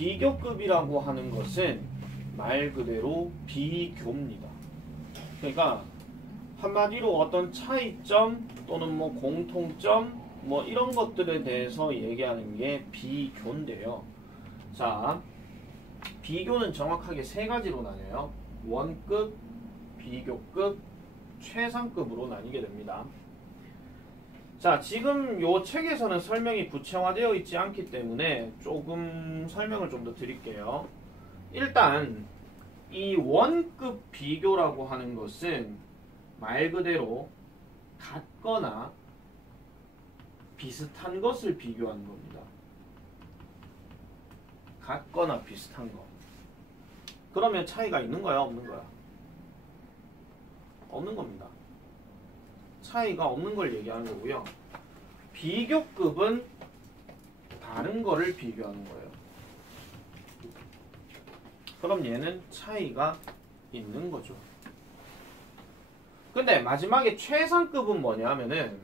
비교급이라고 하는 것은 말 그대로 비교입니다. 그러니까 한마디로 어떤 차이점 또는 뭐 공통점 뭐 이런 것들에 대해서 얘기하는 게 비교인데요. 자, 비교는 정확하게 세 가지로 나뉘어요. 원급, 비교급, 최상급으로 나뉘게 됩니다. 자, 지금 요 책에서는 설명이 구체화되어 있지 않기 때문에 조금 설명을 좀 더 드릴게요. 일단 이 원급 비교라고 하는 것은 말 그대로 같거나 비슷한 것을 비교하는 겁니다. 같거나 비슷한 거. 그러면 차이가 있는 거야, 없는 거야? 없는 겁니다. 차이가 없는 걸 얘기하는 거고요. 비교급은 다른 거를 비교하는 거예요. 그럼 얘는 차이가 있는 거죠. 근데 마지막에 최상급은 뭐냐 하면은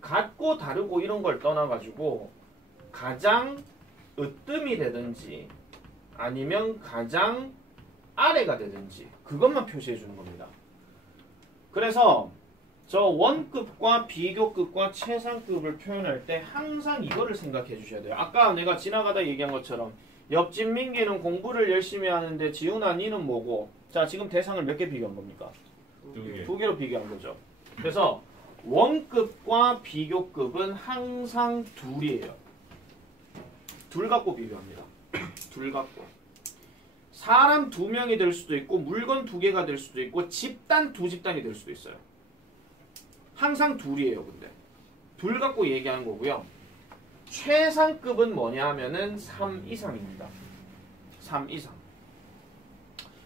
같고 다르고 이런 걸 떠나가지고 가장 으뜸이 되든지 아니면 가장 아래가 되든지 그것만 표시해 주는 겁니다. 그래서 저 원급과 비교급과 최상급을 표현할 때 항상 이거를 생각해 주셔야 돼요. 아까 내가 지나가다 얘기한 것처럼 옆집 민기는 공부를 열심히 하는데 지훈아 니는 뭐고? 자, 지금 대상을 몇 개 비교한 겁니까? 두 개로 비교한 거죠. 그래서 원급과 비교급은 항상 둘이에요. 둘 갖고 비교합니다. 둘 갖고. 사람 두 명이 될 수도 있고 물건 두 개가 될 수도 있고 집단 두 집단이 될 수도 있어요. 항상 둘이에요. 근데 둘 갖고 얘기하는 거고요. 최상급은 뭐냐 하면은 3 이상입니다. 3 이상.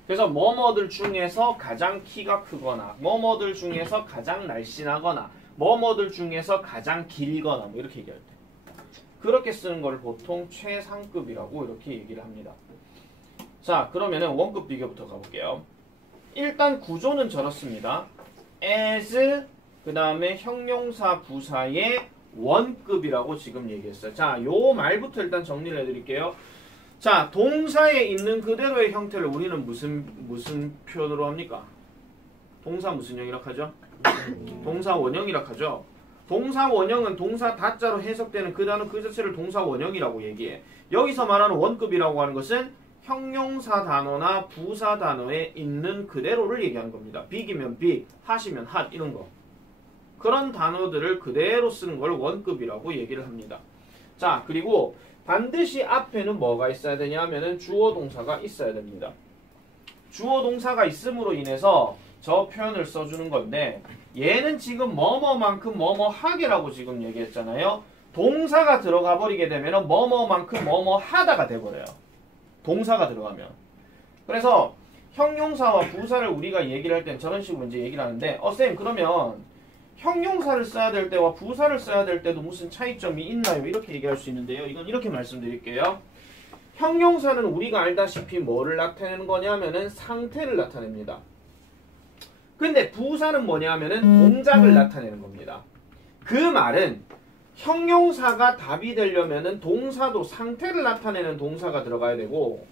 그래서 뭐뭐들 중에서 가장 키가 크거나 뭐뭐들 중에서 가장 날씬하거나 뭐뭐들 중에서 가장 길거나 뭐 이렇게 얘기할 때 그렇게 쓰는 걸 보통 최상급이라고 이렇게 얘기를 합니다. 자, 그러면은 원급 비교부터 가볼게요. 일단 구조는 저렇습니다. as 그 다음에 형용사 부사의 원급이라고 지금 얘기했어요. 자, 요 말부터 일단 정리를 해드릴게요. 자, 동사에 있는 그대로의 형태를 우리는 무슨 표현으로 합니까? 동사 무슨 형이라고 하죠? 동사 원형이라고 하죠. 동사 원형은 동사 다자로 해석되는 그 단어 그 자체를 동사 원형이라고 얘기해. 여기서 말하는 원급이라고 하는 것은 형용사 단어나 부사 단어에 있는 그대로를 얘기하는 겁니다. 빅이면 빅, 핫이면 핫 이런 거. 그런 단어들을 그대로 쓰는 걸 원급이라고 얘기를 합니다. 자, 그리고 반드시 앞에는 뭐가 있어야 되냐 하면은 주어 동사가 있어야 됩니다. 주어 동사가 있음으로 인해서 저 표현을 써주는 건데 얘는 지금 뭐뭐만큼 뭐뭐하게라고 지금 얘기했잖아요. 동사가 들어가 버리게 되면 뭐뭐만큼 뭐뭐하다가 돼버려요. 동사가 들어가면. 그래서 형용사와 부사를 우리가 얘기를 할 땐 저런 식으로 이제 얘기를 하는데 쌤 그러면 형용사를 써야 될 때와 부사를 써야 될 때도 무슨 차이점이 있나요? 이렇게 얘기할 수 있는데요. 이건 이렇게 말씀드릴게요. 형용사는 우리가 알다시피 뭐를 나타내는 거냐면은 상태를 나타냅니다. 근데 부사는 뭐냐면은 동작을 나타내는 겁니다. 그 말은 형용사가 답이 되려면은 동사도 상태를 나타내는 동사가 들어가야 되고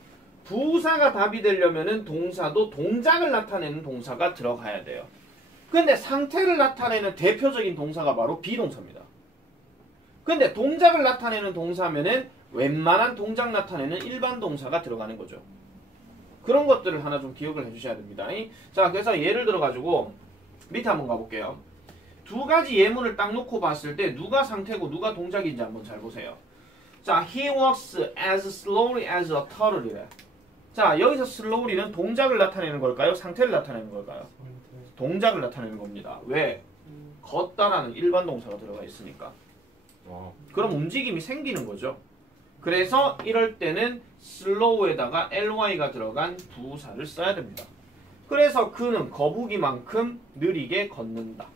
부사가 답이 되려면은 동사도 동작을 나타내는 동사가 들어가야 돼요. 근데 상태를 나타내는 대표적인 동사가 바로 비동사입니다. 근데 동작을 나타내는 동사면은 웬만한 동작 나타내는 일반 동사가 들어가는 거죠. 그런 것들을 하나 좀 기억을 해주셔야 됩니다. 자, 그래서 예를 들어가지고 밑에 한번 가볼게요. 두 가지 예문을 딱 놓고 봤을 때 누가 상태고 누가 동작인지 한번 잘 보세요. 자, he walks as slowly as a turtle. 자, 여기서 slowly는 동작을 나타내는 걸까요? 상태를 나타내는 걸까요? 동작을 나타내는 겁니다. 왜? 걷다라는 일반 동사가 들어가 있으니까. 그럼 움직임이 생기는 거죠. 그래서 이럴 때는 slow에다가 ly가 들어간 부사를 써야 됩니다. 그래서 그는 거북이만큼 느리게 걷는다.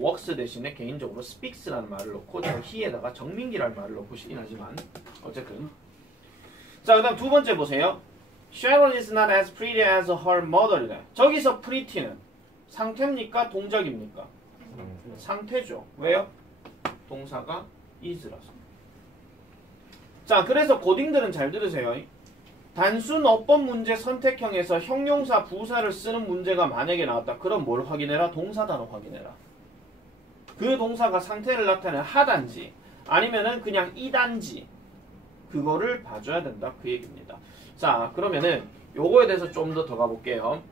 works 대신에 개인적으로 speaks라는 말을 넣고 저 he에다가 정민기라는 말을 넣고 싶긴 하지만 어쨌든 자, 그 다음 두 번째 보세요. Sharon is not as pretty as her mother이래. 저기서 pretty는 상태입니까? 동작입니까? 상태죠. 왜요? 동사가 is라서. 자, 그래서 고딩들은 잘 들으세요. 단순 어법 문제 선택형에서 형용사, 부사를 쓰는 문제가 만약에 나왔다. 그럼 뭘 확인해라? 동사 단어 확인해라. 그 동사가 상태를 나타내는 하단지 아니면은 그냥 이단지 그거를 봐줘야 된다. 그 얘기입니다. 자, 그러면은 요거에 대해서 좀 더 가볼게요.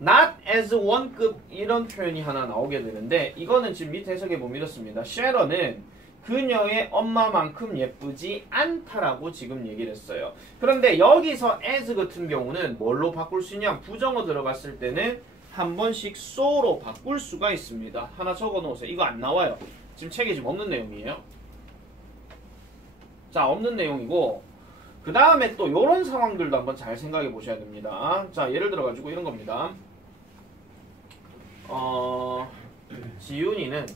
not as one급 이런 표현이 하나 나오게 되는데 이거는 지금 밑에 해석해 보면 이렇습니다. 쉐러는 그녀의 엄마만큼 예쁘지 않다라고 지금 얘기를 했어요. 그런데 여기서 as 같은 경우는 뭘로 바꿀 수 있냐? 부정어 들어갔을 때는 한 번씩 so로 바꿀 수가 있습니다. 하나 적어 놓으세요. 이거 안 나와요. 지금 책에 지금 없는 내용이에요. 자, 없는 내용이고 그 다음에 또 이런 상황들도 한번 잘 생각해 보셔야 됩니다. 자, 예를 들어 가지고 이런 겁니다. 지윤이는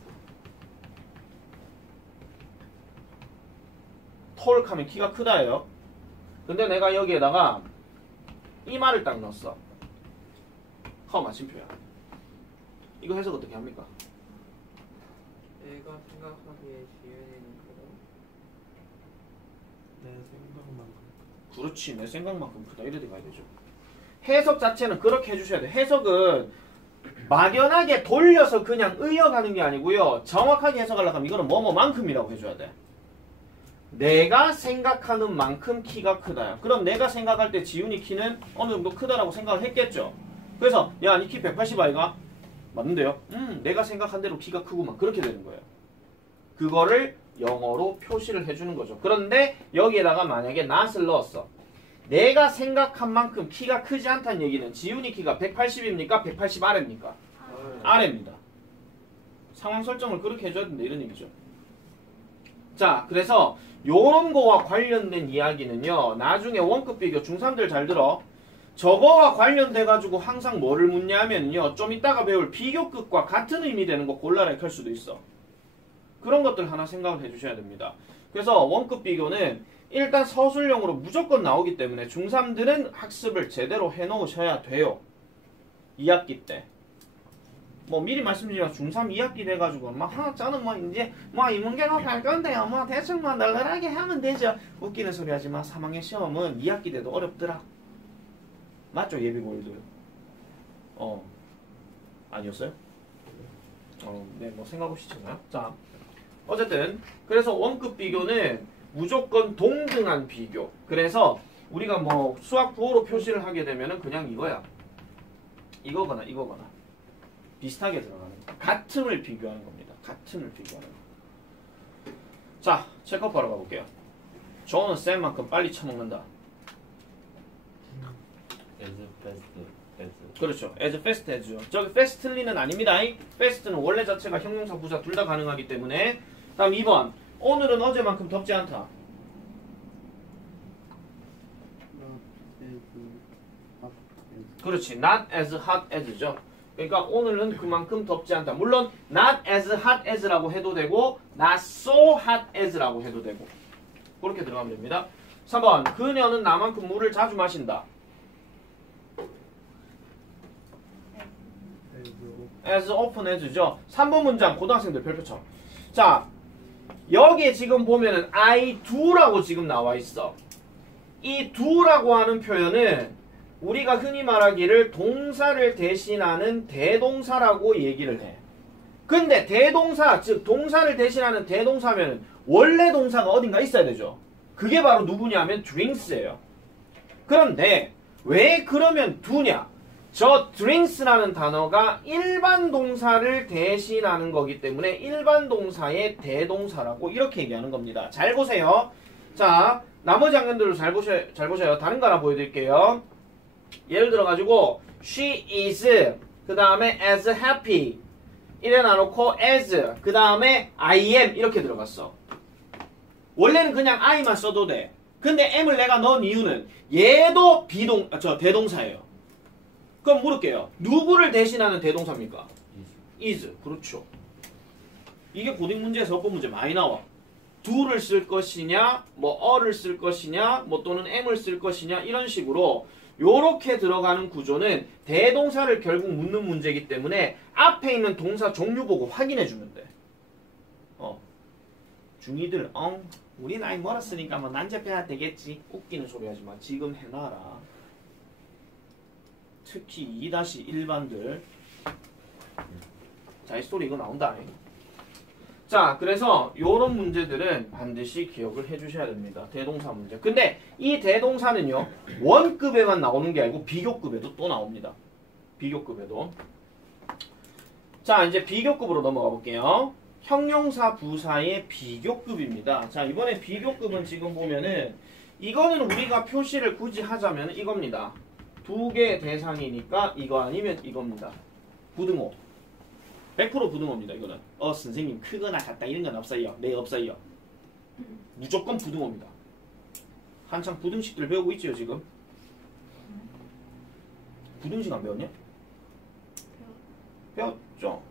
톨하면 키가 크다예요. 근데 내가 여기에다가 이 말을 딱 넣었어. 허 마침표야. 이거 해석 어떻게 합니까? 내가 생각하기에 지윤이는 크다. 내 생각만큼. 그렇지, 내 생각만큼 크다. 이래 가야 되죠. 해석 자체는 그렇게 해주셔야 돼. 해석은 막연하게 돌려서 그냥 의역하는 게 아니고요. 정확하게 해석하려고 하면 이거는 뭐뭐만큼이라고 해줘야 돼. 내가 생각하는 만큼 키가 크다. 그럼 내가 생각할 때 지훈이 키는 어느 정도 크다라고 생각을 했겠죠. 그래서 야, 니 키 180 아이가? 맞는데요? 내가 생각한 대로 키가 크구만. 그렇게 되는 거예요. 그거를 영어로 표시를 해주는 거죠. 그런데 여기에다가 만약에 not을 넣었어. 내가 생각한 만큼 키가 크지 않다는 얘기는 지훈이 키가 180입니까? 180 아래입니까? 아래입니다. 상황 설정을 그렇게 해줘야 된다 이런 얘기죠. 자, 그래서 요런 거와 관련된 이야기는요. 나중에 원급 비교 중3들 잘 들어. 저거와 관련돼 가지고 항상 뭐를 묻냐면요. 좀 이따가 배울 비교급과 같은 의미 되는 거 골라라 할 수도 있어. 그런 것들 하나 생각을 해주셔야 됩니다. 그래서 원급 비교는 일단 서술형으로 무조건 나오기 때문에 중3들은 학습을 제대로 해놓으셔야 돼요. 2학기 때. 뭐 미리 말씀드리면 중3 2학기 돼가지고 막 저는 뭐 이제 뭐 인문계로 갈 건데요. 뭐 대충 뭐 널널하게 하면 되죠. 웃기는 소리 하지만 3학년 시험은 2학기 돼도 어렵더라. 맞죠 예비고일들? 아니었어요? 네, 뭐 생각 없이 쳤나요? 자, 어쨌든 그래서 원급 비교는 무조건 동등한 비교. 그래서 우리가 뭐 수학 부호로 표시를 하게 되면은 그냥 이거야. 이거거나 이거거나 비슷하게 들어가는 거. 같음을 비교하는 겁니다. 같음을 비교하는 거. 자, 체크업하러 가볼게요. 저는 쌤만큼 빨리 처먹는다. as fast as. 그렇죠. as fast as. 저기 fastly는 아닙니다. fast는 원래 자체가 형용사 부사 둘 다 가능하기 때문에. 다음 2번. 오늘은 어제만큼 덥지 않다. 그렇지. not as hot as죠. 그러니까 오늘은 그만큼 덥지 않다. 물론 not as hot as라고 해도 되고 not so hot as라고 해도 되고 그렇게 들어가면 됩니다. 3번. 그녀는 나만큼 물을 자주 마신다. as often as죠. 3번 문장 고등학생들 별표처럼. 자, 여기에 지금 보면은 I do라고 지금 나와 있어. 이 do라고 하는 표현은 우리가 흔히 말하기를 동사를 대신하는 대동사라고 얘기를 해. 근데 대동사, 즉 동사를 대신하는 대동사면은 원래 동사가 어딘가 있어야 되죠. 그게 바로 누구냐면 drinks예요. 그런데 왜 그러면 do냐? 저 drinks라는 단어가 일반 동사를 대신하는 거기 때문에 일반 동사의 대동사라고 이렇게 얘기하는 겁니다. 잘 보세요. 자, 나머지 학년들도 잘 보셔요. 다른 거 하나 보여드릴게요. 예를 들어가지고 she is 그 다음에 as happy 이래 놔놓고 as 그 다음에 I am 이렇게 들어갔어. 원래는 그냥 I만 써도 돼. 근데 M을 내가 넣은 이유는 얘도 대동사예요. 그럼 물을게요. 누구를 대신하는 대동사입니까? is. 그렇죠. 이게 고딩 문제에서 어법 문제 많이 나와. do를 쓸 것이냐, 뭐 어를 쓸 것이냐, 뭐 또는 am을 쓸 것이냐 이런 식으로 요렇게 들어가는 구조는 대동사를 결국 묻는 문제이기 때문에 앞에 있는 동사 종류 보고 확인해 주면 돼. 중이들 우리 나이 멀었으니까 뭐 난잡해야 되겠지. 웃기는 소리 하지 마. 지금 해놔라. 특히 2-1반들. 자, 이 스토리 이거 나온다. 자, 그래서 요런 문제들은 반드시 기억을 해주셔야 됩니다. 대동사 문제. 근데 이 대동사는요, 원급에만 나오는 게 아니고 비교급에도 또 나옵니다. 비교급에도. 자, 이제 비교급으로 넘어가 볼게요. 형용사 부사의 비교급입니다. 자, 이번에 비교급은 지금 보면은 이거는 우리가 표시를 굳이 하자면 이겁니다. 두 개 대상이니까 이거 아니면 이겁니다. 부등호. 100% 부등호입니다. 이거는. 선생님 크거나 같다 이런 건 없어요. 네, 없어요. 무조건 부등호입니다. 한창 부등식들 배우고 있죠 지금? 부등식 안 배웠냐? 배웠죠.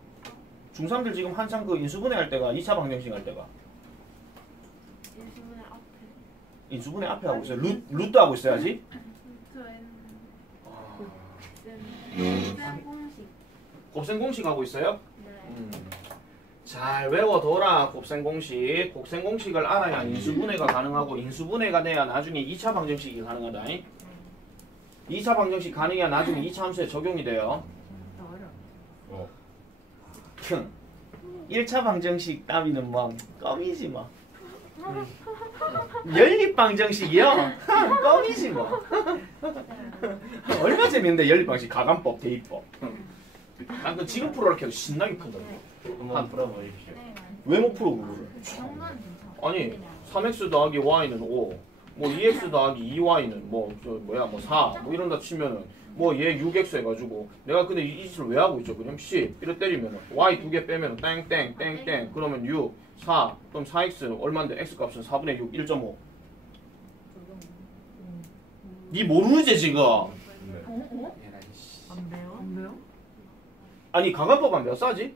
중3들 지금 한창 그 인수분해 할 때가 2차 방정식 할 때가 인수분해 앞에. 인수분해 앞에 하고 있어요. 루트 하고 있어야지. 곱셈 공식. 곱셈 공식 하고 있어요? 네. 잘 외워둬라. 곱셈 공식. 곱셈 공식을 알아야 인수분해가 가능하고 인수분해가 돼야 나중에 2차 방정식이 가능하다. 2차 방정식 가능해야 나중에 2차 함수에 적용이 돼요. 1차 방정식 따위는 뭐 껌이지 뭐. 연립 방정식이요? 껌이지 뭐. 얼마 재밌는데 연립 방식 가감법 대입법. 난 그 지금 풀어라 해도 신나게 푼다. 한번 풀어보십시오. 왜 못 풀어 그거를? 정도는 괜찮아. 아니 3x 더하기 y는 5, 뭐 2x 더하기 2y는 뭐 4, 뭐 이런다 치면은 뭐 얘 6x 해가지고 내가 근데 이 짓을 왜 하고 있죠? 그럼 10 이래 때리면은 y 2개 빼면은 땡땡땡땡 그러면 6, 4 그럼 4x 얼마인데 x 값은 4분의 6, 1.5. 니 모르지 지금? 네. 안 돼요? 안 돼요? 아니 가감법 몇 사지?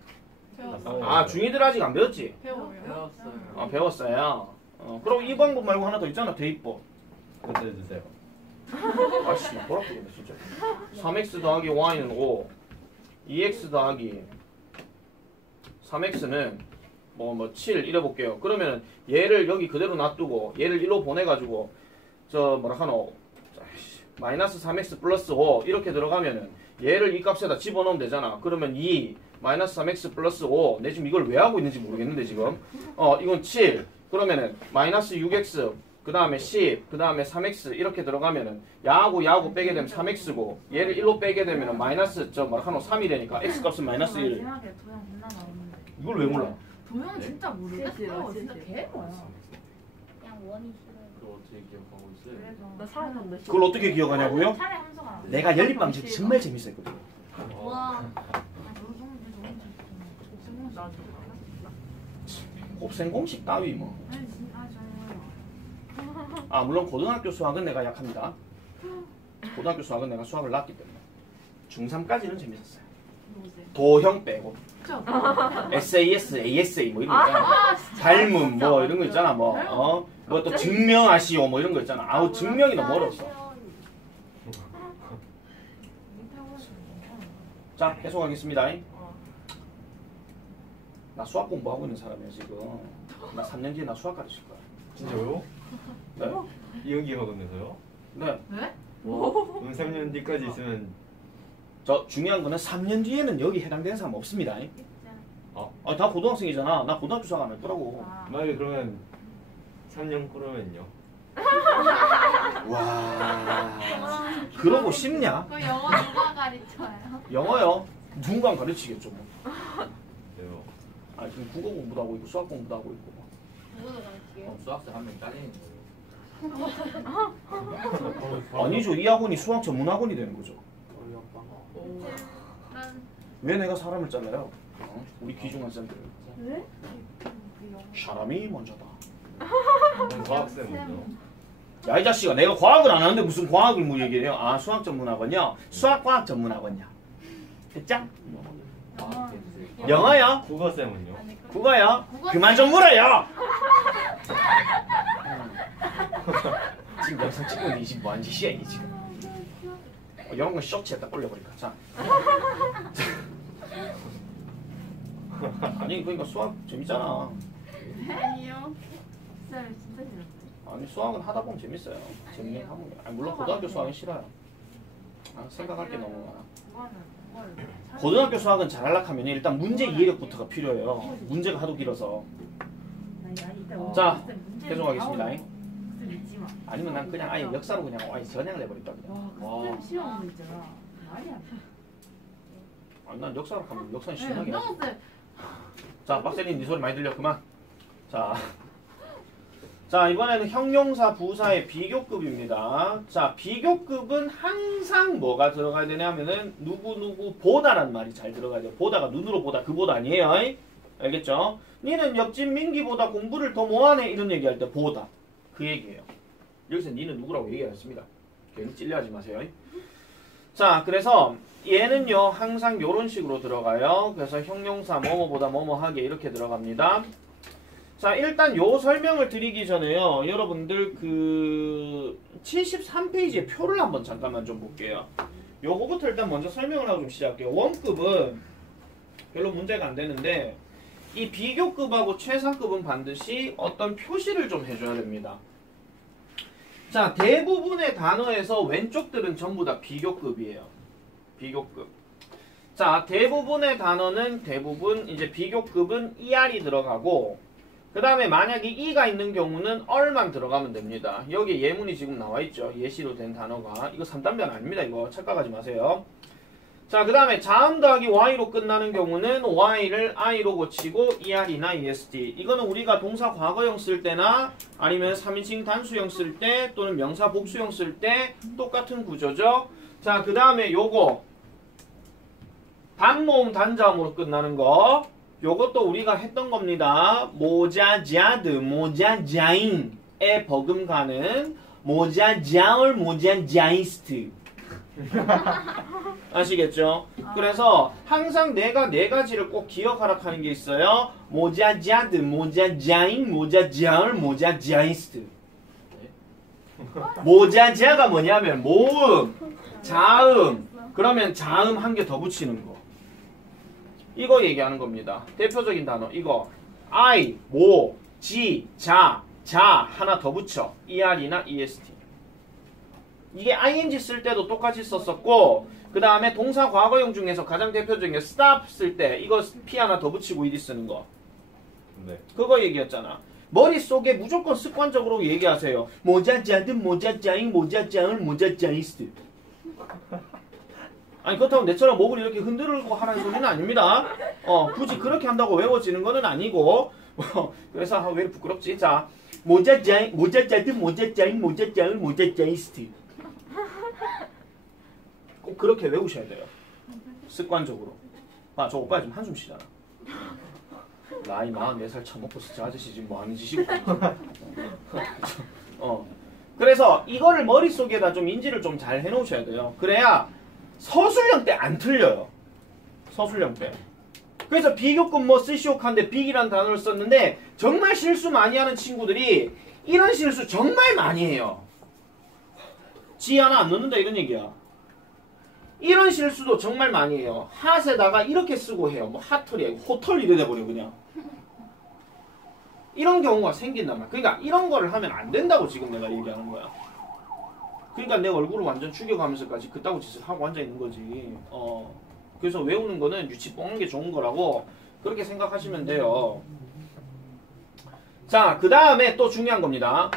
배웠어. 아 중이들 아직 안 배웠지? 배워요. 배웠어요. 아 배웠어요. 그럼 이 방법 말고 하나 더 있잖아 대입법. 그때 주세요. 아씨 뭐라겠네 진짜. 3x 더하기 y는 5, 2x 더하기 3x는 뭐 7 이래 볼게요. 그러면은 얘를 여기 그대로 놔두고 얘를 1로 보내가지고 저 뭐라 하노 마이너스 3x 플러스 5 이렇게 들어가면은 얘를 이 값에다 집어넣으면 되잖아. 그러면 2 마이너스 3x 플러스 5 내 지금 이걸 왜 하고 있는지 모르겠는데 지금 이건 7 그러면은 마이너스 6x 그 다음에 10 그 다음에 3x 이렇게 들어가면은 야하고 빼게 되면 3x고 얘를 1로 빼게 되면은 마이너스 저 뭐라 하노 3이 되니까 x 값은 마이너스 1. 마지막에 도형 존나 나오는데. 이걸 왜 몰라? 도형 진짜 모르겠어. 실시로, 진짜 실시로. 개뭐야. 그냥 원이 싫어요. 그거 어떻게 기억하고 있어요? 그래서 나 사람인데. 그걸 어떻게 기억하냐고요? 차례 함수가 나와. 내가 연립 방식 정말 재밌었거든. 와. 곱셈 공식 따위 뭐. 아니 진짜 정말. 아 물론 고등학교 수학은 내가 약합니다. 고등학교 수학은 내가 수학을 놨기 때문에 중3까지는 재밌었어요. 도형 빼고 SAS, ASA 뭐 이런 거 있잖아. 닮음 뭐 이런 거 있잖아. 뭐 또 증명하시오 뭐 이런 거 있잖아. 아우 증명이 너무 어렵어. 자 계속하겠습니다. 나 수학 공부하고 있는 사람이야 지금. 나 3년 뒤에 나 수학 가르칠 거야. 진짜요? 네. 이런 기억하면서요? 네. 왜? 그럼 3년 뒤까지 있으면 저 중요한 거는 3년 뒤에는 여기 해당되는 사람 없습니다. 다 고등학생이잖아. 나 고등학교 수학 안 했더라고. 만약에 그러면 3년 꾸르면요? 와. 그러고 싶냐? 그 영어 누가 가르쳐요? 영어요. 누군가 가르치겠죠 뭐. 네요. 아 지금 국어 공부도 하고 있고 수학 공부도 하고 있고. 누구도 가르치게요? 수학생 한 명 잘리는 거예요. 아니죠. 이 학원이 수학 전문 학원이 되는 거죠. 난 왜 내가 사람을 잘라요? 우리 귀중한 쌤들. 왜? 사람이 먼저다. 과학쌤 먼저. 야 이 자식아 내가 과학을 안 하는데 무슨 과학을 뭐 얘기를 해요? 아 수학 전문학원이요? 수학과학 전문학원이요. 됐죠? 영어요? 국어쌤은요? 아니 그 국어요? 국어 그만 좀 물어요! 지금 영상 찍고 있는 이 지금 뭐하는 짓이야 이게 지금. 이런 건 쇼츠에다 올려버릴까. 자. 아니 그러니까 수학 재밌잖아. 아니요. 쌤 진짜 아니 수학은 하다 보면 재밌어요. 재밌는 과목이에요. 아니, 물론 고등학교 수학은 싫어요. 생각할 게 너무 많아. 고등학교 수학은 잘하려고 하면 일단 문제 이해력부터가 필요해요. 문제가 하도 길어서. 자, 계속하겠습니다. 아니면 난 그냥 아예 역사로 그냥 아예 전향을 해버릴까 그냥. 와. 시험 있잖아. 말이 안 돼. 아니, 난 역사로 가면 역사는 신나게 네, 하지. 쌤. 자, 박사님 네 소리 많이 들려. 그만. 자, 이번에는 형용사 부사의 비교급입니다. 자, 비교급은 항상 뭐가 들어가야 되냐면은 누구 보다라는 말이 잘 들어가야 돼요. 보다가 눈으로 보다 그 보다 아니에요. 알겠죠? 니는 옆집 민기보다 공부를 더 뭐하네 이런 얘기할 때 보다 그 얘기예요. 여기서 니는 누구라고 얘기했습니다. 괜히 찔려하지 마세요. 자, 그래서 얘는요 항상 요런 식으로 들어가요. 그래서 형용사 뭐뭐보다 뭐뭐하게 이렇게 들어갑니다. 자, 일단 요 설명을 드리기 전에요. 여러분들 그 73페이지의 표를 한번 잠깐만 좀 볼게요. 요거부터 일단 먼저 설명을 하고 좀 시작할게요. 원급은 별로 문제가 안 되는데 이 비교급하고 최상급은 반드시 어떤 표시를 좀 해줘야 됩니다. 자, 대부분의 단어에서 왼쪽들은 전부 다 비교급이에요. 비교급. 자, 대부분의 단어는 대부분 이제 비교급은 ER이 들어가고 그 다음에 만약에 E가 있는 경우는 얼만 들어가면 됩니다. 여기 예문이 지금 나와있죠. 예시로 된 단어가. 이거 3단변 아닙니다. 이거 착각하지 마세요. 자, 그 다음에 자음 더하기 Y로 끝나는 경우는 Y를 I로 고치고 ER이나 EST. 이거는 우리가 동사 과거형 쓸 때나 아니면 3인칭 단수형 쓸 때 또는 명사 복수형 쓸 때 똑같은 구조죠. 자, 그 다음에 요거 단모음 단자음으로 끝나는 거 요것도 우리가 했던 겁니다. 모자자드, 모자자인에 버금가는 모자자얼, 모자자이스트. 아시겠죠? 그래서 항상 내가 네 가지를 꼭 기억하라 하는 게 있어요. 모자자드, 모자자인, 모자자얼, 모자자이스트. 모자자가 뭐냐면 모음, 자음, 그러면 자음 한 개 더 붙이는 거. 이거 얘기하는 겁니다. 대표적인 단어 이거 I, 모, 지, 자 하나 더 붙여 ER이나 EST. 이게 ING 쓸 때도 똑같이 썼었고 그 다음에 동사 과거형 중에서 가장 대표적인 게 stop 쓸 때 이거 P 하나 더 붙이고 ED 쓰는 거. 네. 그거 얘기했잖아. 머릿속에 무조건 습관적으로 얘기하세요. 모자자드, 모자자인, 모자자을, 모자자이스트. 아니 그렇다고 내처럼 목을 이렇게 흔들고 하라는 소리는 아닙니다. 굳이 그렇게 한다고 외워지는 거는 아니고 그래서 왜 부끄럽지? 자, 모자자인, 모자자드, 모자자인, 모자자을, 모자자이스트. 꼭 그렇게 외우셔야 돼요. 습관적으로. 아, 저 오빠 지금 한숨 쉬잖아. 나이 44살 처먹고서 저 아저씨 지금 뭐 하는 짓이고. 그래서 이거를 머릿속에다 좀 인지를 좀 잘 해놓으셔야 돼요. 그래야 서술형 때 안 틀려요. 서술형 때. 그래서 비교급 뭐 쓰시오칸데 빅이라는 단어를 썼는데 정말 실수 많이 하는 친구들이 이런 실수 정말 많이 해요. 지 하나 안 넣는다 이런 얘기야. 이런 실수도 정말 많이 해요. 핫에다가 이렇게 쓰고 해요. 뭐 핫털이 아니고 호털 이래 돼버려 그냥. 이런 경우가 생긴단 말이야. 그러니까 이런 거를 하면 안 된다고 지금 내가 얘기하는 거야. 그러니까 내 얼굴을 완전 죽여가면서까지 그따구 짓을 하고 앉아있는 거지. 그래서 외우는 거는 유치 뽕는 게 좋은 거라고 그렇게 생각하시면 돼요. 자, 그 다음에 또 중요한 겁니다.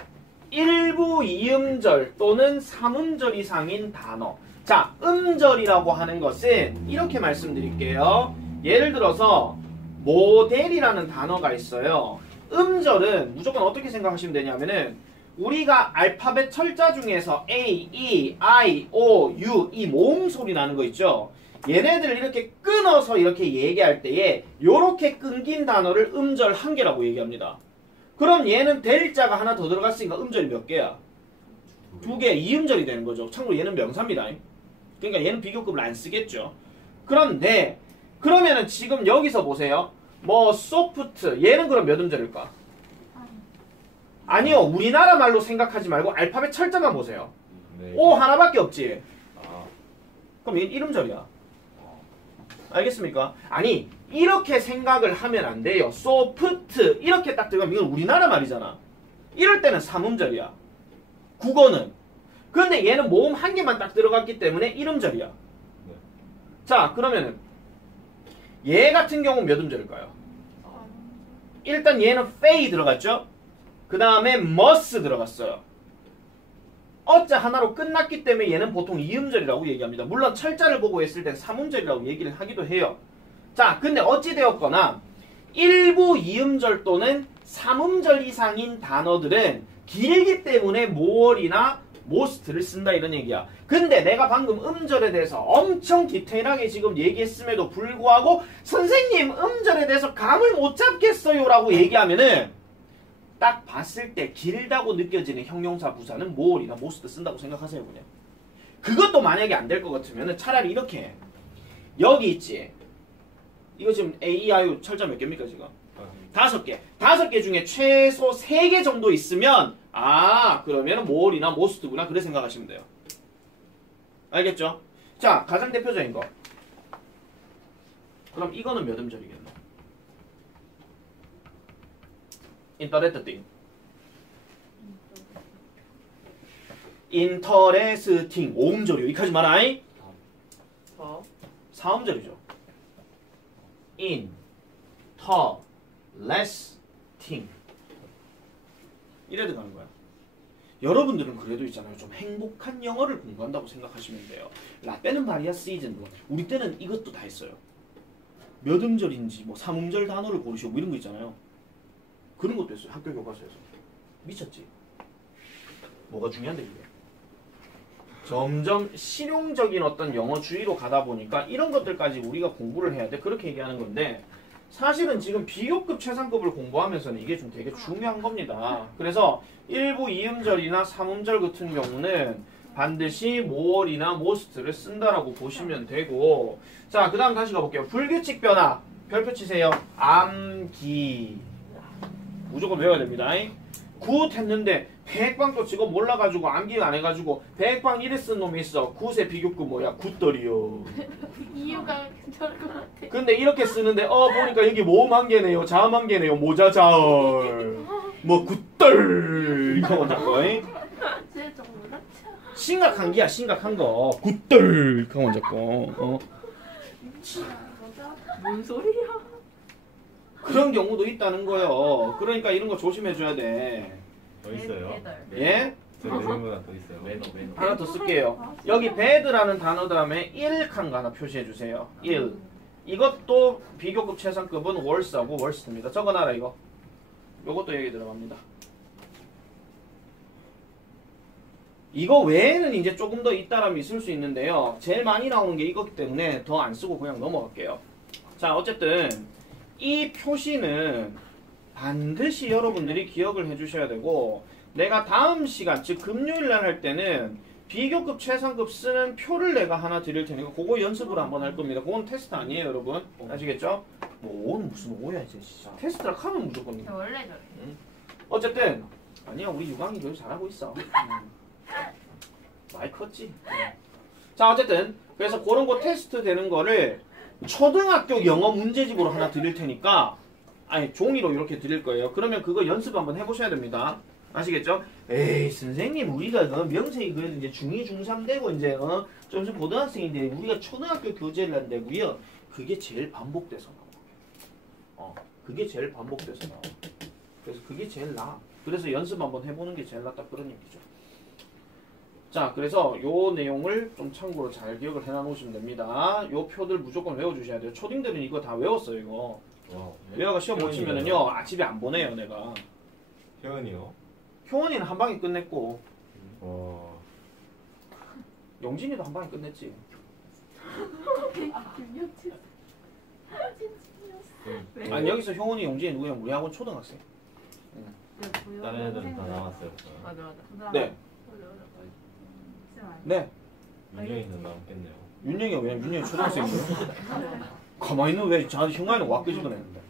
일부 이음절 또는 삼음절 이상인 단어. 자, 음절이라고 하는 것은 이렇게 말씀드릴게요. 예를 들어서 모델이라는 단어가 있어요. 음절은 무조건 어떻게 생각하시면 되냐면은 우리가 알파벳 철자 중에서 A, E, I, O, U 이 모음 소리 나는 거 있죠. 얘네들을 이렇게 끊어서 이렇게 얘기할 때에 요렇게 끊긴 단어를 음절 한 개라고 얘기합니다. 그럼 얘는 델자가 하나 더 들어갔으니까 음절이 몇 개야? 2개, 이음절이 되는 거죠. 참고로 얘는 명사입니다. 그러니까 얘는 비교급을 안 쓰겠죠. 그런데 그러면은 지금 여기서 보세요. 뭐 소프트 얘는 그럼 몇 음절일까? 아니요. 우리나라 말로 생각하지 말고 알파벳 철자만 보세요. 네. O 하나밖에 없지. 아, 그럼 얘는 1음절이야. 알겠습니까? 아니 이렇게 생각을 하면 안 돼요. 소프트 이렇게 딱 들어가면 이건 우리나라 말이잖아. 이럴 때는 삼음절이야. 국어는. 근데 얘는 모음 한 개만 딱 들어갔기 때문에 일음절이야. 자, 그러면은 얘 같은 경우 몇 음절일까요? 일단 얘는 페이 들어갔죠? 그 다음에 must 들어갔어요. 어자 하나로 끝났기 때문에 얘는 보통 2음절이라고 얘기합니다. 물론 철자를 보고 했을 땐 3음절이라고 얘기를 하기도 해요. 자, 근데 어찌되었거나 일부 2음절 또는 3음절 이상인 단어들은 길기 때문에 more이나 most를 쓴다 이런 얘기야. 근데 내가 방금 음절에 대해서 엄청 디테일하게 지금 얘기했음에도 불구하고 선생님 음절에 대해서 감을 못 잡겠어요 라고 얘기하면은 딱 봤을 때 길다고 느껴지는 형용사 부사는 more이나 most 쓴다고 생각하세요. 그냥 그것도 만약에 안 될 것 같으면 차라리 이렇게 해. 여기 있지. 이거 지금 A, E, I, U 철자 몇 개입니까 지금? 5개. 5개 중에 최소 3개 정도 있으면 그러면 more이나 most구나 그래 생각하시면 돼요. 알겠죠? 자, 가장 대표적인 거. 그럼 이거는 몇 음절이겠노? interesting. interesting 5음절이요. 이까지 말아이. 4음절이죠. interesting. 이래도 가는 거야. 여러분들은 그래도 있잖아요. 좀 행복한 영어를 공부한다고 생각하시면 돼요. 라떼는 마리아 시즌 우리 때는 이것도 다 했어요. 몇 음절인지 뭐 3음절 단어를 고르시고 뭐 이런 거 있잖아요. 그런 것도 했어요. 학교 교과서에서. 미쳤지? 뭐가 중요한데 이게? 점점 실용적인 어떤 영어 주의로 가다 보니까 이런 것들까지 우리가 공부를 해야 돼. 그렇게 얘기하는 건데 사실은 지금 비교급 최상급을 공부하면서는 이게 좀 되게 중요한 겁니다. 그래서 일부 2음절이나 3음절 같은 경우는 반드시 more이나 most를 쓴다라고 보시면 되고 자, 그 다음 다시 가볼게요. 불규칙 변화. 별표 치세요. 암기. 무조건 외워야 됩니다. 굿 했는데 백방도 지금 몰라가지고 암기 안 해가지고 백방 1에 쓴 놈이 있어. 굿의 비교급 뭐야? 굿덜이요. 이유가 괜찮을 것 같아. 근데 이렇게 쓰는데 보니까 여기 모음 한 개네요. 자음 한 개네요. 모자자얼 뭐 굿덜 이거 먼저 거. 진짜 좀 몰랐죠. 심각한 기야. 심각한 거. 굿덜 이거 먼저 거. 뭔 소리야? 그런 경우도 있다는 거예요. 그러니까 이런 거 조심해줘야 돼. 더 있어요? 예? 저 내용보다 더 있어요. 매너. 하나 더 쓸게요. 여기 bad라는 단어 다음에 1칸 거 하나 표시해주세요. 1. 이것도 비교급 최상급은 worse하고 worst입니다. 적어놔라 이거. 요것도 여기 들어갑니다. 이거 외에는 이제 조금 더 있다라면 있을 수 있는데요. 제일 많이 나오는 게 이거기 때문에 더 안 쓰고 그냥 넘어갈게요. 자, 어쨌든 이 표시는 반드시 여러분들이 기억을 해주셔야 되고 내가 다음 시간, 즉 금요일날 할 때는 비교급 최상급 쓰는 표를 내가 하나 드릴 테니까 그거 연습을 한번 할 겁니다. 그건 테스트 아니에요, 여러분. 아시겠죠? 뭐 오는 무슨 오야 이제 진짜. 테스트라 하면 무조건. 원래 저래. 어쨌든 아니야, 우리 유광이 그래도 잘하고 있어. 많이 컸지. 자, 어쨌든 그래서 그런 거 테스트 되는 거를 초등학교 영어 문제집으로 하나 드릴 테니까 종이로 이렇게 드릴 거예요. 그러면 그거 연습 한번 해보셔야 됩니다. 아시겠죠? 에이 선생님 우리가 명색이 그래도 이제 중2, 중3 되고 이제 좀 있으면 고등학생인데 우리가 초등학교 교재를 한다고요? 그게 제일 반복돼서 나와. 그게 제일 반복돼서 나와. 그래서 그게 제일 나아. 그래서 연습 한번 해보는 게 제일 낫다 그런 얘기죠. 자, 그래서 요 내용을 좀 참고로 잘 기억을 해놔 놓으시면 됩니다. 요 표들 무조건 외워주셔야 돼요. 초딩들은 이거 다 외웠어요, 이거. 외워가 시험 못 치면은요, 집에 안 보내요, 내가. 효연이요? 효원이는 한 방에 끝냈고, 와. 영진이도 한 방에 끝냈지. 아니, 여기서 효원이, 영진이 누구야? 우리 학원 초등학생. 다른 애들은 다 나왔어요. 맞아. 네. 네. 윤영이는 남겠네요. 윤영이가 왜? 윤영이 초등학생이에요? 가만히 있는 왜 저한테 형아이는 와 끄집어내는데?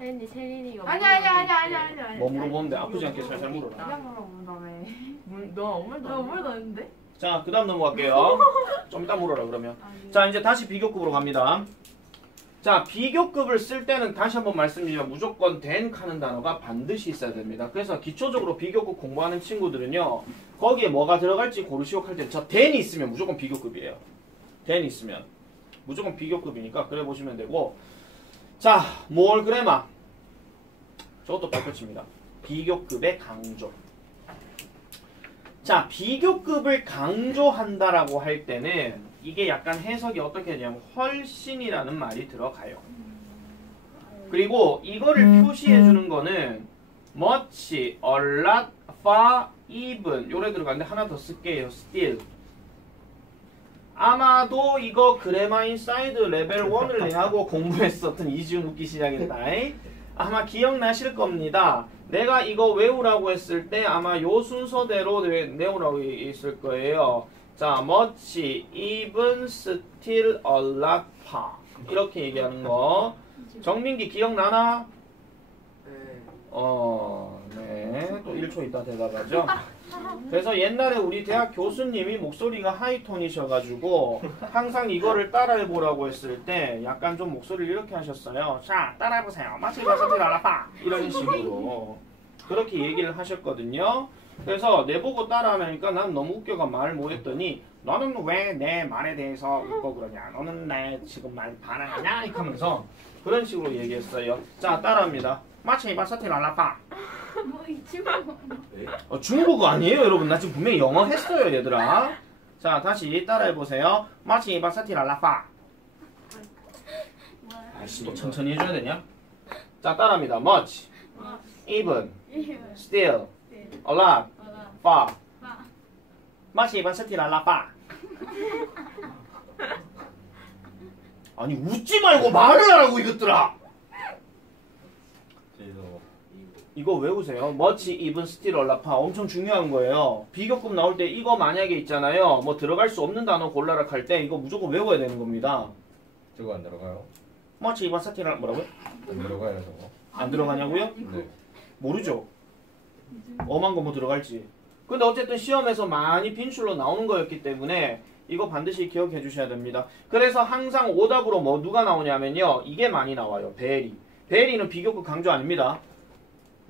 혜린이 세린이가 아니야. 뭐 물어보는데 아프지 않게 살살 물어라. 그냥 물어본다며. 너 아무 말도 안 했는데? 자, 그 다음 넘어갈게요. 좀 이따 물어라 그러면. 자, 이제 다시 비교급으로 갑니다. 자, 비교급을 쓸 때는 다시 한번 말씀드리면 무조건 than 하는 단어가 반드시 있어야 됩니다. 그래서 기초적으로 비교급 공부하는 친구들은요. 거기에 뭐가 들어갈지 고르시오 할 때 저 than이 있으면 무조건 비교급이에요. than 있으면 무조건 비교급이니까 그래 보시면 되고. 자, more grammar. 저것도 발표칩니다. 비교급의 강조. 자, 비교급을 강조한다라고 할 때는 이게 약간 해석이 어떻게 되냐면 훨씬이라는 말이 들어가요. 그리고 이거를 표시해 주는 거는 much, a lot, far, even 요래 들어가는데 하나 더 쓸게요. still. 아마도 이거 그래마인 사이드 레벨 1을 내하고 공부했었던 이지훈 웃기 시작이다. 아마 기억나실 겁니다. 내가 이거 외우라고 했을 때 아마 요 순서대로 내우라고 있을 거예요. 자, much, even, still, a lot, far 이렇게 얘기하는 거. 정민기 기억나나? 네. 또 1초 있다 대답하죠. 그래서 옛날에 우리 대학 교수님이 목소리가 하이톤이셔가지고 항상 이거를 따라해보라고 했을 때 약간 좀 목소리를 이렇게 하셨어요. 자, 따라해보세요. 마치 가서들 알아봐. 이런 식으로 그렇게 얘기를 하셨거든요. 그래서 내보고 따라하니까 난 너무 웃겨가 말을 못했더니 너는 왜 내 말에 대해서 웃고 그러냐. 너는 내 지금 말 반항하냐. 이렇게 하면서 그런 식으로 얘기했어요. 자, 따라합니다. 마치 가서들 알아봐. 뭐이 친구. 중국어 아니에요 여러분. 나 지금 분명히 영어 했어요 얘들아. 자, 다시 따라해보세요. 마치 바사티 랄라파. 아이씨 또 천천히 해줘야 되냐? 자, 따라합니다. much, even, still, a lot, far. 마치 바사티 랄라파. 아니 웃지 말고 말을 하라고 이것들아. 이거 외우세요. much, even, still, a lot, far. 엄청 중요한 거예요. 비교급 나올 때 이거 만약에 있잖아요. 뭐 들어갈 수 없는 단어 골라라 할 때 이거 무조건 외워야 되는 겁니다. 저거 안 들어가요? much, even, still, 뭐라고요? 안 들어가요 저거? 안 들어가냐고요? 네. 모르죠. 엄한 거 뭐 들어갈지. 근데 어쨌든 시험에서 많이 빈출로 나오는 거였기 때문에 이거 반드시 기억해 주셔야 됩니다. 그래서 항상 오답으로 뭐 누가 나오냐면요. 이게 많이 나와요. 베리. 베리는 비교급 강조 아닙니다.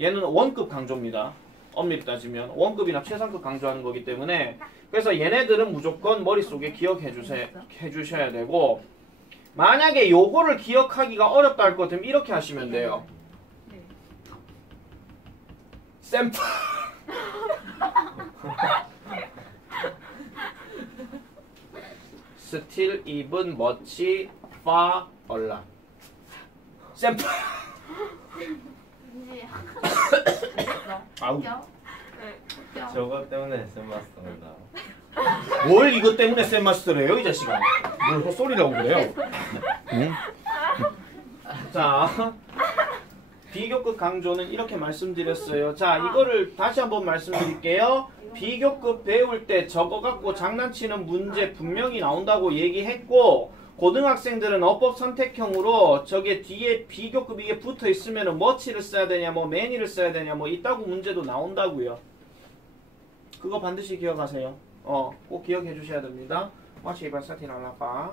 얘는 원급 강조입니다. 엄밀히 따지면 원급이나 최상급 강조하는 거기 때문에 그래서 얘네들은 무조건 머릿속에 기억해 주셔야 되고 만약에 요거를 기억하기가 어렵다 할 것 같으면 이렇게 하시면 돼요. 샘플 still, even, much, far, a lot. 샘플 아우 저거 때문에 쌤마스터입니다. 뭘 이것 때문에 쌤마스터래요 이 자식아. 뭘 헛소리라고 그래요. 응? 자, 비교급 강조는 이렇게 말씀드렸어요. 자, 이거를 다시 한번 말씀드릴게요. 비교급 배울 때 저거 갖고 장난치는 문제 분명히 나온다고 얘기했고 고등학생들은 어법 선택형으로 저게 뒤에 비교급 이게 붙어 있으면 much를 써야 되냐 뭐 many를 써야 되냐 뭐 이따구 문제도 나온다고요. 그거 반드시 기억하세요. 꼭 기억해 주셔야 됩니다. much, even, still, a lot, far.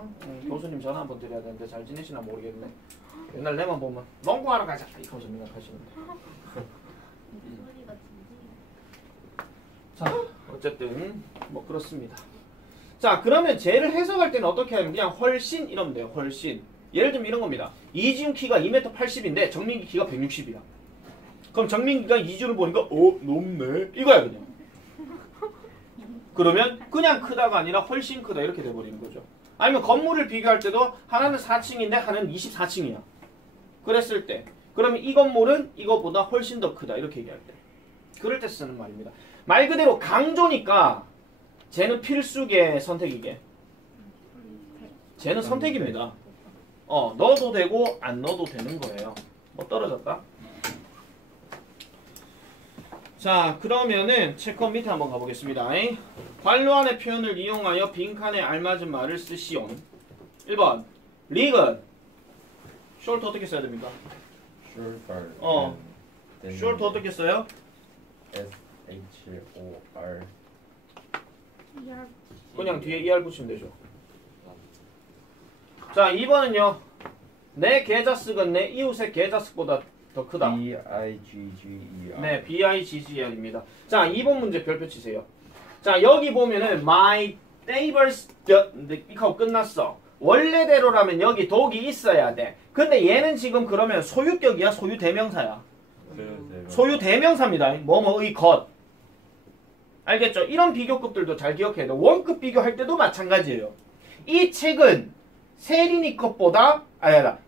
교수님 전화 한번 드려야 되는데 잘 지내시나 모르겠네. 옛날 내만 보면 농구하러 가자 이렇게 하면서 생각하시는데. 자, 어쨌든 뭐 그렇습니다. 자, 그러면 쟤를 해석할 때는 어떻게 하면 그냥 훨씬 이러면 돼요. 훨씬. 예를 들면 이런 겁니다. 이지훈 키가 2m80인데 정민기 키가 160이야. 그럼 정민기가 이지훈을 보니까 높네 이거야 그냥. 그러면 그냥 크다가 아니라 훨씬 크다 이렇게 돼버리는 거죠. 아니면 건물을 비교할 때도 하나는 4층인데 하나는 24층이야. 그랬을 때 그러면 이 건물은 이거보다 훨씬 더 크다 이렇게 얘기할 때 그럴 때 쓰는 말입니다. 말 그대로 강조니까 쟤는 필수계 선택이게. 쟤는 선택입니다. 넣어도 되고 안 넣어도 되는 거예요. 뭐 떨어졌다? 자, 그러면은 체크 밑에 한번 가보겠습니다. 관료안의 표현을 이용하여 빈칸에 알맞은 말을 쓰시오. 1번 리건 숄트 어떻게 써야 됩니까? 숄트 어떻게 써요? SHOR 그냥 뒤에 ER 붙이면 되죠. 자, 2번은요. 내 계좌식은 내 이웃의 계좌식보다 더 크다. B-I-G-G-E-R. 네, BIGGR입니다. 자, 2번 문제 별표 치세요. 자, 여기 보면은 my neighbors 이거 끝났어. 원래대로라면 여기 독이 있어야 돼. 근데 얘는 지금 그러면 소유격이야, 소유 대명사야? 소유 대명사입니다. 뭐뭐의 것. 알겠죠? 이런 비교급들도 잘 기억해야 돼. 원급 비교할 때도 마찬가지예요. 이 책은 세린이 것보다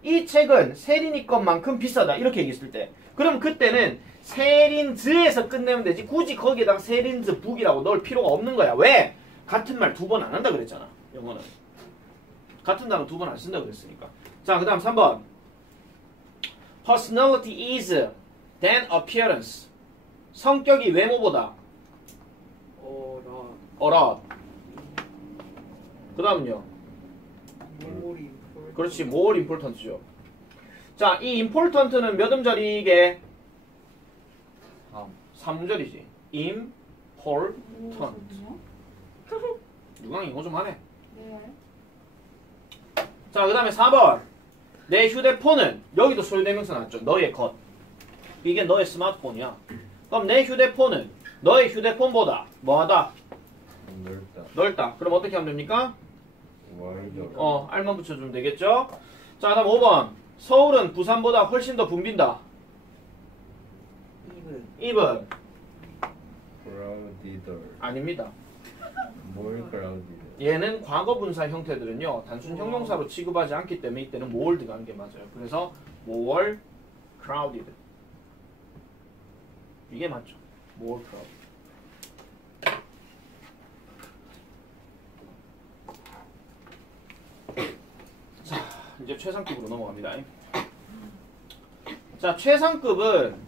이 책은 세린이 것만큼 비싸다. 이렇게 얘기했을 때. 그럼 그때는 세린즈에서 끝내면 되지. 굳이 거기에다가 세린즈 북이라고 넣을 필요가 없는 거야. 왜? 같은 말 두 번 안 한다 그랬잖아. 영어는. 같은 단어 두 번 안 쓴다 그랬으니까. 자, 그 다음 3번. Personality is than appearance. 성격이 외모보다 어라. 그 다음은요. 그렇지. more important죠. 자, 이 important는 몇 음절이게? 3음절이지. important. 누가 이거 좀 하네. 네. 자, 그 다음에 4번. 내 휴대폰은 여기도 소유대명사 나왔죠. 너의 것. 이게 너의 스마트폰이야. 그럼 내 휴대폰은 너의 휴대폰보다 뭐하다? 넓다. 그럼 어떻게 하면 됩니까? R만 붙여주면 되겠죠? 자, 다음 5번. 서울은 부산보다 훨씬 더 붐빈다. even. crowded. 아닙니다. more crowded. 얘는 과거 분사 형태들은요. 단순 형용사로 취급하지 않기 때문에 이때는 more 들어가는 게 맞아요. 그래서 more crowded. 이게 맞죠. more crowded. 자, 이제 최상급으로 넘어갑니다. 자, 최상급은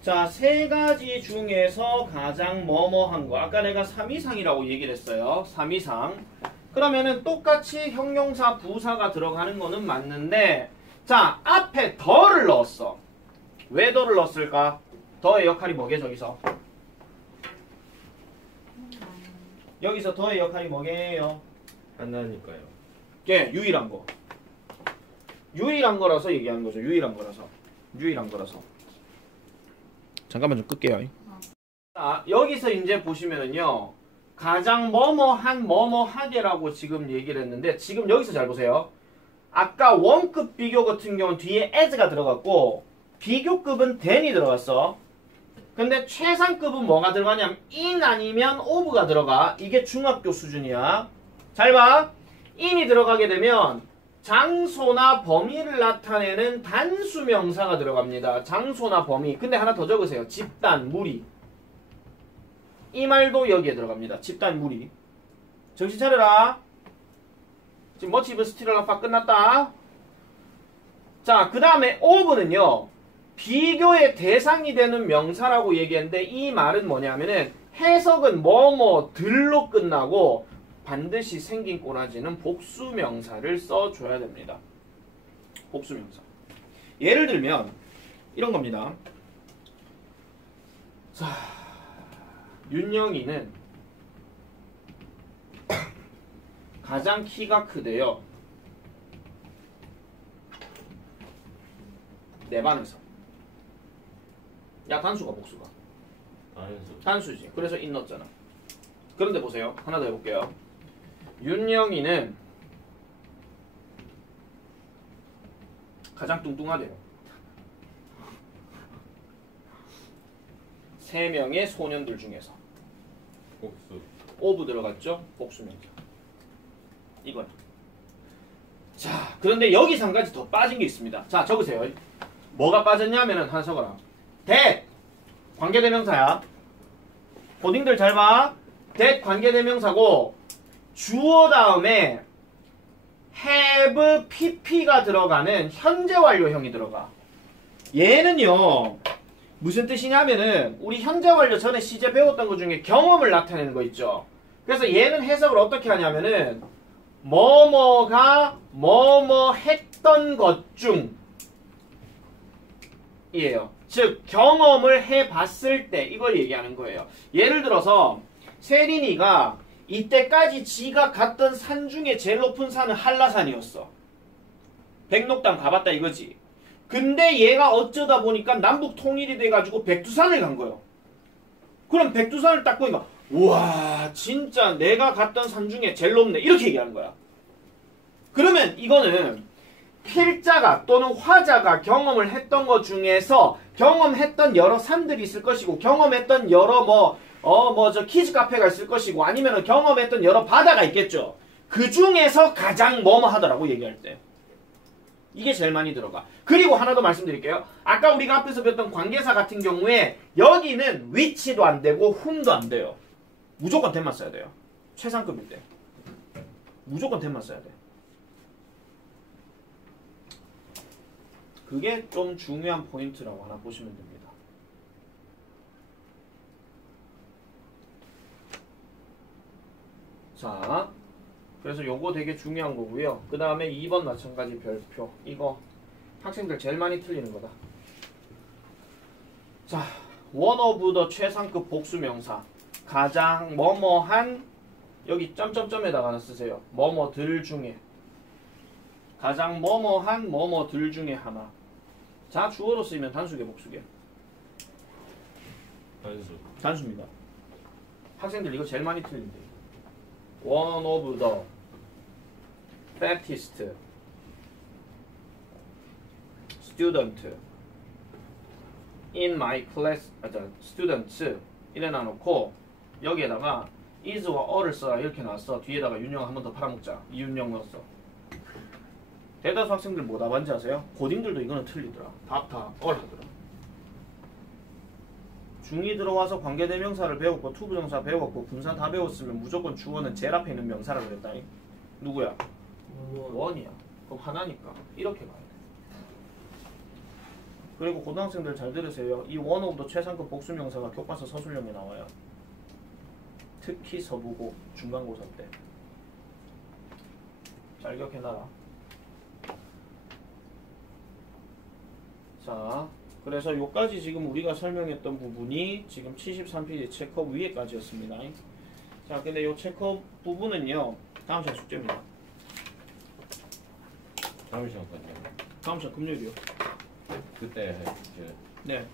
자, 세 가지 중에서 가장 뭐뭐한 거. 아까 내가 3 이상이라고 얘기를 했어요. 3 이상. 그러면은 똑같이 형용사, 부사가 들어가는 거는 맞는데 자, 앞에 더를 넣었어. 왜 더를 넣었을까? 더의 역할이 뭐게 저기서? 여기서 더의 역할이 뭐게요? 하나니까요. 예, 유일한 거. 유일한 거라서 얘기하는 거죠. 유일한 거라서. 유일한 거라서. 잠깐만 좀 끌게요. 자, 여기서 이제 보시면은요. 가장 뭐뭐한 뭐뭐하게라고 지금 얘기를 했는데 지금 여기서 잘 보세요. 아까 원급 비교 같은 경우는 뒤에 as가 들어갔고 비교급은 than이 들어갔어. 근데 최상급은 뭐가 들어가냐면 in 아니면 of가 들어가. 이게 중학교 수준이야. 잘 봐. in이 들어가게 되면 장소나 범위를 나타내는 단수명사가 들어갑니다. 장소나 범위. 근데 하나 더 적으세요. 집단, 무리. 이 말도 여기에 들어갑니다. 집단, 무리. 정신 차려라. 지금 motive, still, alpha 끝났다. 자, 그 다음에 of는요. 비교의 대상이 되는 명사라고 얘기했는데 이 말은 뭐냐면은 해석은 뭐뭐들로 끝나고 반드시 생긴 꼬라지는 복수명사를 써줘야 됩니다. 복수명사. 예를 들면 이런 겁니다. 자, 윤영이는 가장 키가 크대요. 내 반에서. 야, 단수가 복수가? 단수지. 그래서 in 넣었잖아. 그런데 보세요. 하나 더 해볼게요. 윤영이는 가장 뚱뚱하대요. 3명의 소년들 중에서. 복수. 오브 들어갔죠? 복수명사. 이건. 자, 그런데 여기서 한 가지 더 빠진 게 있습니다. 자, 적으세요. 뭐가 빠졌냐면은 하나 적어라. that 관계대명사야. 고딩들 잘 봐. that 관계대명사고 주어 다음에 have pp가 들어가는 현재 완료형이 들어가. 얘는요. 무슨 뜻이냐면은 우리 현재 완료 전에 시제 배웠던 것 중에 경험을 나타내는 거 있죠. 그래서 얘는 해석을 어떻게 하냐면은 뭐뭐가 뭐뭐 했던 것 중이에요. 즉 경험을 해봤을 때 이걸 얘기하는 거예요. 예를 들어서 세린이가 이때까지 지가 갔던 산 중에 제일 높은 산은 한라산이었어. 백록당 가봤다 이거지. 근데 얘가 어쩌다 보니까 남북 통일이 돼가지고 백두산을 간 거예요. 그럼 백두산을 딱 보니까 우와 진짜 내가 갔던 산 중에 제일 높네 이렇게 얘기하는 거야. 그러면 이거는 필자가 또는 화자가 경험을 했던 것 중에서 경험했던 여러 산들이 있을 것이고 경험했던 여러 저 키즈 카페가 있을 것이고 아니면 경험했던 여러 바다가 있겠죠. 그 중에서 가장 뭐뭐 하더라고 얘기할 때. 이게 제일 많이 들어가. 그리고 하나 더 말씀드릴게요. 아까 우리가 앞에서 배웠던 관계사 같은 경우에 여기는 which도 안 되고 whom도 안 돼요. 무조건 that만 써야 돼요. 최상급일 때. 무조건 that만 써야 돼. 그게 좀 중요한 포인트라고 하나 보시면 됩니다. 자, 그래서 요거 되게 중요한 거고요. 그 다음에 2번 마찬가지 별표. 이거 학생들 제일 많이 틀리는 거다. 자, one of the 최상급 복수명사. 가장 뭐뭐한 여기 점점점에다가 하나 쓰세요. 뭐뭐들 중에. 가장 뭐뭐한 뭐뭐들 중에 하나. 자, 주어로 쓰이면 단수계 복수계? 단수. 단수입니다. 학생들 이거 제일 많이 틀린대. One of the fattest student in my class, students 이래 놔놓고 여기에다가 is와 어를 써라 이렇게 나왔어. 뒤에다가 윤영 한 번 더 팔아먹자. 이윤영 넣었어. 대다수 학생들 뭐 답한지 아세요? 고딩들도 이거는 틀리더라. 답 다 어를 하더라. 중2 들어와서 관계대명사를 배웠고 투부정사 배웠고 분사 다 배웠으면 무조건 주어는 제일 앞에 있는 명사라고 그랬다니. 누구야? 원이야. 그럼 하나니까 이렇게 가야 돼. 그리고 고등학생들 잘 들으세요. 이 one of the 최상급 복수명사가 교과서 서술형에 나와요. 특히 서부고 중간고사 때. 잘 기억해놔라. 자, 그래서 요까지 지금 우리가 설명했던 부분이 지금 73페이지 체크업 위에까지였습니다. 자, 근데 요 체크업 부분은요, 다음 시간 숙제입니다. 다음 시간까지요. 다음 시간 금요일이요. 그때 할게요. 네,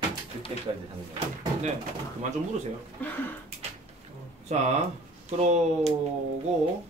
그때까지 하는 거. 네, 그만 좀 물으세요. 자, 그러고